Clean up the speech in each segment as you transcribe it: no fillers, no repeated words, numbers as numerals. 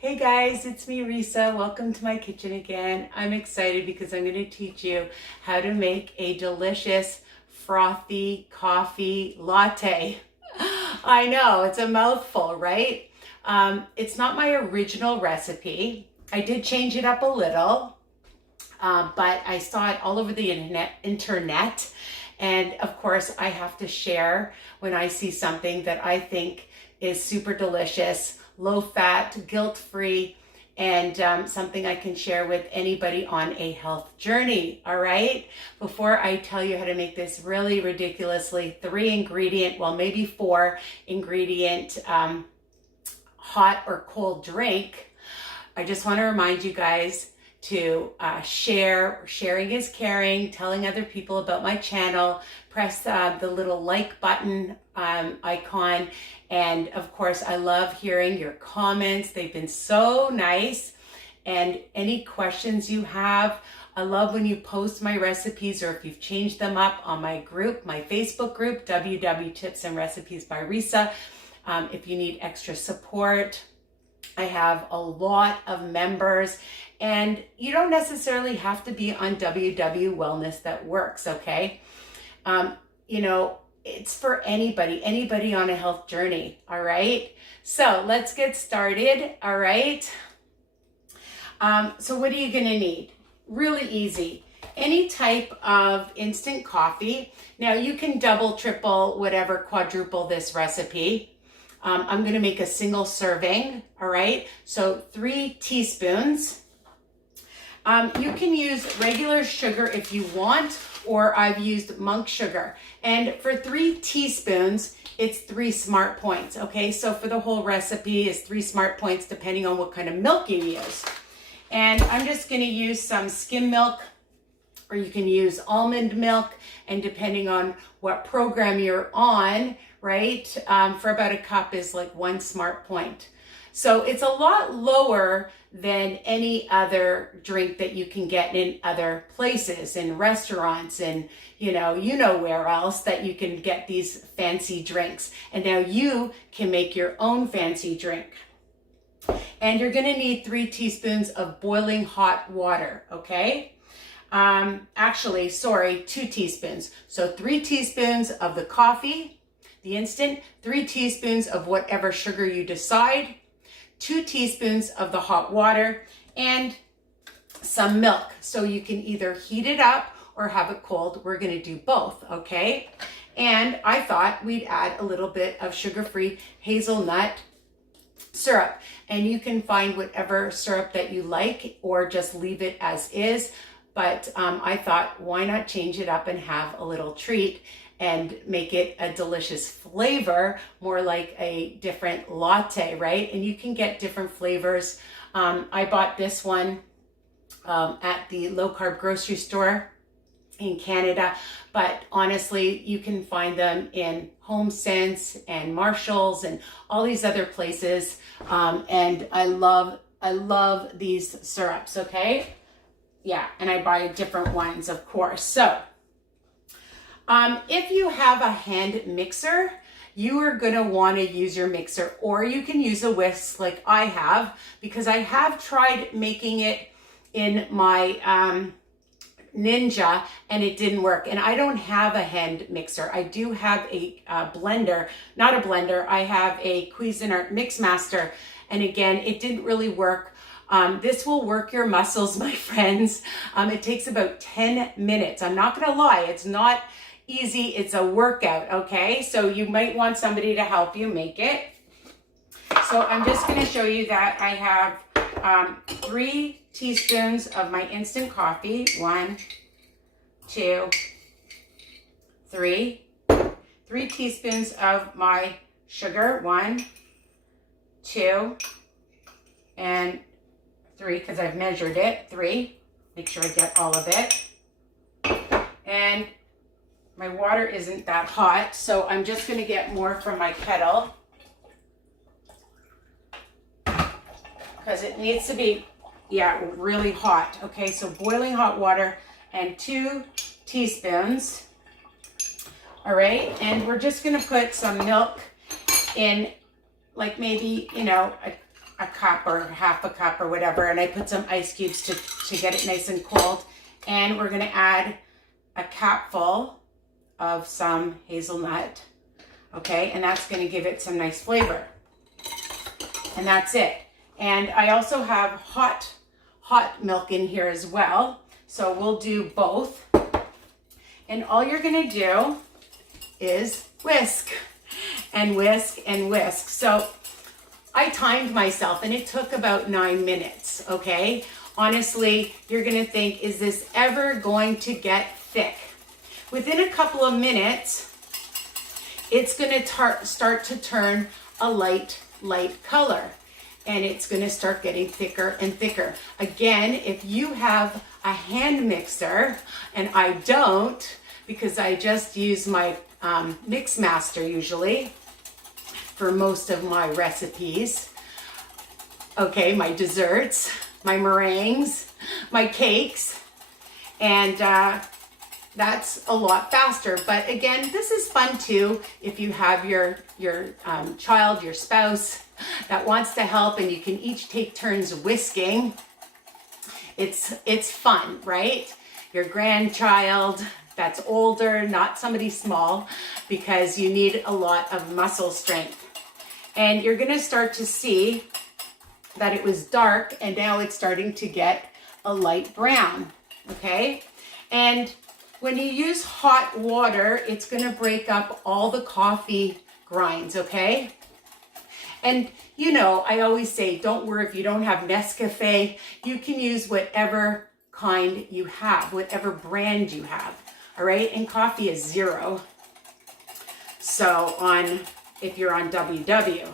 Hey guys, it's me Risa. Welcome to my kitchen again. I'm excited because I'm going to teach you how to make a delicious frothy coffee latte. I know, it's a mouthful, right? It's not my original recipe. I did change it up a little, but I saw it all over the internet. And of course, I have to share when I see something that I think is super delicious, low fat, guilt-free, and something I can share with anybody on a health journey, all right? Before I tell you how to make this really ridiculously 3-ingredient, well, maybe 4-ingredient hot or cold drink, I just want to remind you guys to share. Sharing is caring, telling other people about my channel, press the little like button icon, and of course I love hearing your comments. They've been so nice, and any questions you have. I love when you post my recipes or if you've changed them up on my group, my Facebook group, WW Tips and Recipes by Risa. If you need extra support, I have a lot of members, and you don't necessarily have to be on WW Wellness That Works, okay? You know, it's for anybody on a health journey, all right? So let's get started, all right? So what are you gonna need? Really easy. Any type of instant coffee. Now you can double, triple, whatever, quadruple this recipe. I'm gonna make a single serving, all right? So 3 teaspoons. You can use regular sugar if you want, or I've used monk sugar. And for 3 teaspoons, it's 3 smart points, okay? So for the whole recipe is 3 smart points depending on what kind of milk you use. And I'm just gonna use some skim milk, or you can use almond milk, and depending on what program you're on, right? For about a cup is like 1 smart point. So it's a lot lower than any other drink that you can get in other places, in restaurants, and you know where else that you can get these fancy drinks. And now you can make your own fancy drink. And you're gonna need 3 teaspoons of boiling hot water, okay? Actually, sorry, 2 teaspoons. So 3 teaspoons of the coffee, the instant, 3 teaspoons of whatever sugar you decide, 2 teaspoons of the hot water, and some milk. So you can either heat it up or have it cold. We're gonna do both, okay? And I thought we'd add a little bit of sugar-free hazelnut syrup. And you can find whatever syrup that you like or just leave it as is. But I thought, why not change it up and have a little treat and make it a delicious flavor, more like a different latte, right? And you can get different flavors. I bought this one at the low-carb grocery store in Canada, but honestly, you can find them in HomeSense and Marshalls and all these other places. And I love these syrups, okay? Yeah, and I buy different ones, of course. So, if you have a hand mixer, you are gonna wanna use your mixer, or you can use a whisk like I have, because I have tried making it in my Ninja and it didn't work. And I don't have a hand mixer. I do have a blender, not a blender. I have a Cuisinart Mixmaster, and again, it didn't really work. This will work your muscles, my friends. It takes about 10 minutes. I'm not gonna lie, it's not easy, it's a workout, okay? So you might want somebody to help you make it. So I'm just gonna show you that I have 3 teaspoons of my instant coffee. 1, 2, 3. 3 teaspoons of my sugar. 1, 2, and 3, because I've measured it. 3. Make sure I get all of it. And my water isn't that hot, so I'm just gonna get more from my kettle because it needs to be, yeah, really hot. Okay, so boiling hot water and 2 teaspoons. All right, and we're just gonna put some milk in, like maybe, you know, a cup or half a cup or whatever, and I put some ice cubes to get it nice and cold. And we're gonna add a cupful of some hazelnut, okay? And that's gonna give it some nice flavor. And that's it. And I also have hot milk in here as well. So we'll do both. And all you're gonna do is whisk and whisk and whisk. So I timed myself and it took about 9 minutes, okay? Honestly, you're gonna think, is this ever going to get thick? Within a couple of minutes, it's gonna start to turn a light color, and it's gonna start getting thicker and thicker. Again, if you have a hand mixer, and I don't, because I just use my Mix Master usually for most of my recipes, okay, my desserts, my meringues, my cakes, and that's a lot faster. But again, this is fun too if you have your child, your spouse that wants to help, and you can each take turns whisking. It's fun, right? Your grandchild that's older, not somebody small, because you need a lot of muscle strength. And you're gonna start to see that it was dark and now it's starting to get a light brown, okay? And when you use hot water, it's gonna break up all the coffee grinds, okay? And you know, I always say, don't worry if you don't have Nescafe, you can use whatever kind you have, whatever brand you have, all right? And coffee is 0. So if you're on WW.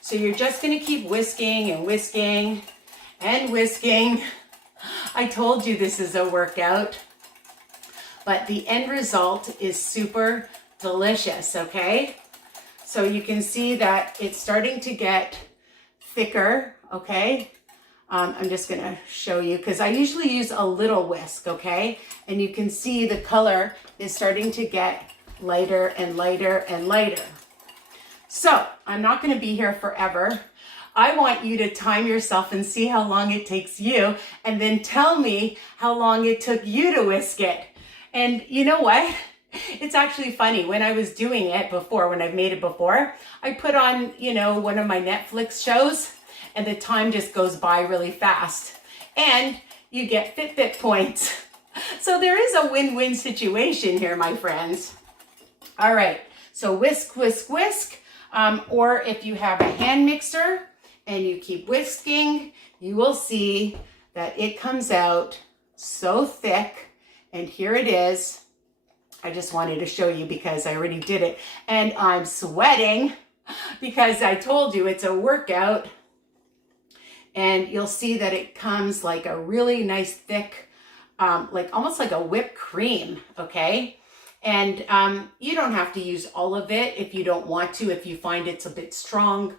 So you're just gonna keep whisking and whisking and whisking. I told you this is a workout, but the end result is super delicious, okay? So you can see that it's starting to get thicker, okay? I'm just gonna show you, because I usually use a little whisk, okay? And you can see the color is starting to get lighter and lighter and lighter. So I'm not gonna be here forever. I want you to time yourself and see how long it takes you, and then tell me how long it took you to whisk it. And you know what? It's actually funny. When I was doing it before, when I've made it before, I put on, you know, one of my Netflix shows, and the time just goes by really fast. And you get Fitbit points. So there is a win-win situation here, my friends. All right, so whisk, whisk, whisk. Or if you have a hand mixer and you keep whisking, you will see that it comes out so thick. And here it is. I just wanted to show you because I already did it. And I'm sweating because I told you it's a workout. And you'll see that it comes like a really nice thick, like almost like a whipped cream, okay? And you don't have to use all of it if you don't want to, if you find it's a bit strong.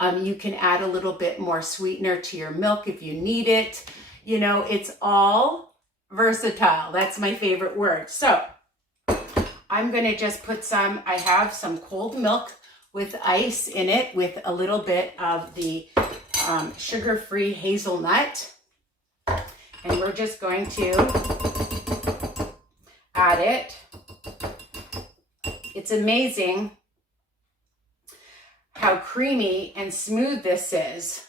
You can add a little bit more sweetener to your milk if you need it. You know, it's all versatile. That's my favorite word. So I'm gonna just put I have some cold milk with ice in it with a little bit of the sugar-free hazelnut. And we're just going to add it. It's amazing how creamy and smooth this is.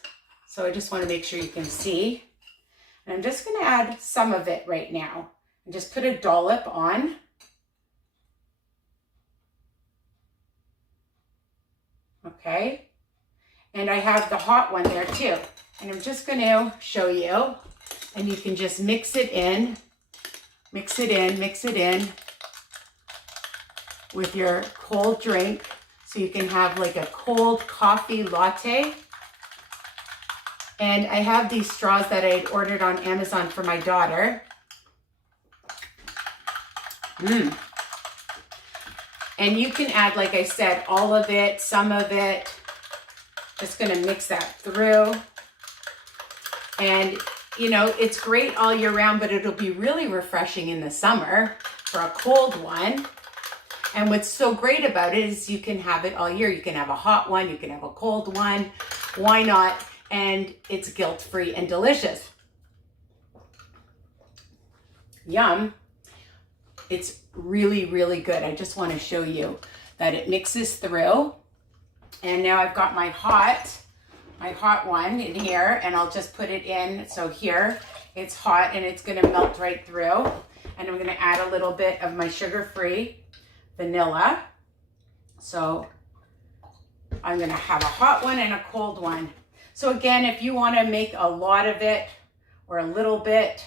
So I just want to make sure you can see. And I'm just going to add some of it right now and just put a dollop on. Okay. And I have the hot one there too. And I'm just going to show you, and you can just mix it in with your cold drink. So you can have like a cold coffee latte. And I have these straws that I had ordered on Amazon for my daughter. And you can add, like I said, all of it, some of it. Just gonna mix that through. And you know, it's great all year round, but it'll be really refreshing in the summer for a cold one. And what's so great about it is you can have it all year. You can have a hot one, you can have a cold one. Why not? And it's guilt-free and delicious. Yum. It's really, really good. I just want to show you that it mixes through. And now I've got my hot one in here, and I'll just put it in. So here it's hot and it's going to melt right through. And I'm going to add a little bit of my sugar-free vanilla. So I'm going to have a hot one and a cold one. So again, if you want to make a lot of it or a little bit,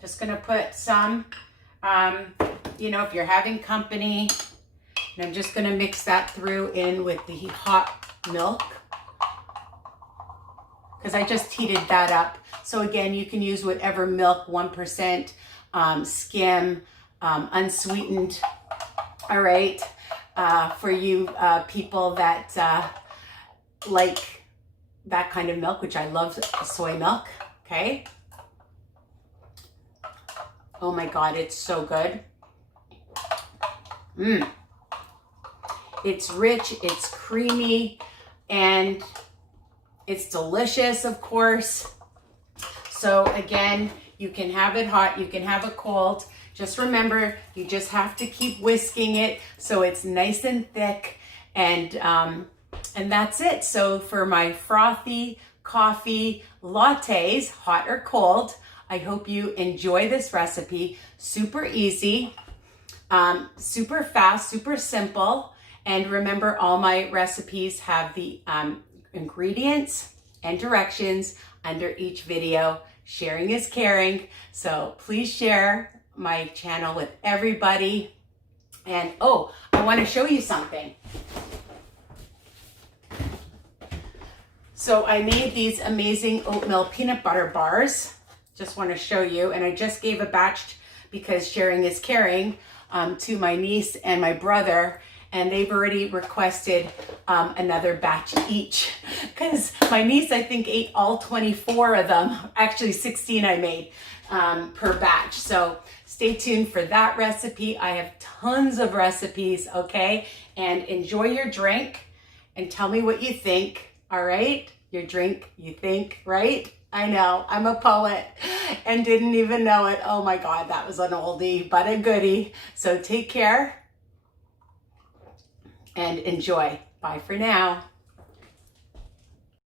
just going to put some, you know, if you're having company, and I'm just going to mix that through in with the hot milk because I just heated that up. So again, you can use whatever milk, 1%, skim, unsweetened. All right. For you people that like that kind of milk, which I love soy milk. Okay. Oh my God, it's so good. It's rich, it's creamy, and it's delicious, of course. So again, you can have it hot, you can have it cold. Just remember, you just have to keep whisking it so it's nice and thick, and that's it. So for my frothy coffee lattes, hot or cold, I hope you enjoy this recipe. Super easy, super fast, super simple. And remember, all my recipes have the ingredients and directions under each video. Sharing is caring. So please share my channel with everybody. And oh, I want to show you something. So I made these amazing oatmeal peanut butter bars. Just want to show you. And I just gave a batch, because sharing is caring, to my niece and my brother. And they've already requested another batch each, because my niece, I think, ate all 24 of them. Actually 16 I made per batch. So stay tuned for that recipe. I have tons of recipes, okay? And enjoy your drink and tell me what you think, all right? Your drink, you think, right? I know, I'm a poet and didn't even know it. Oh my God, that was an oldie, but a goodie. So take care and enjoy. Bye for now.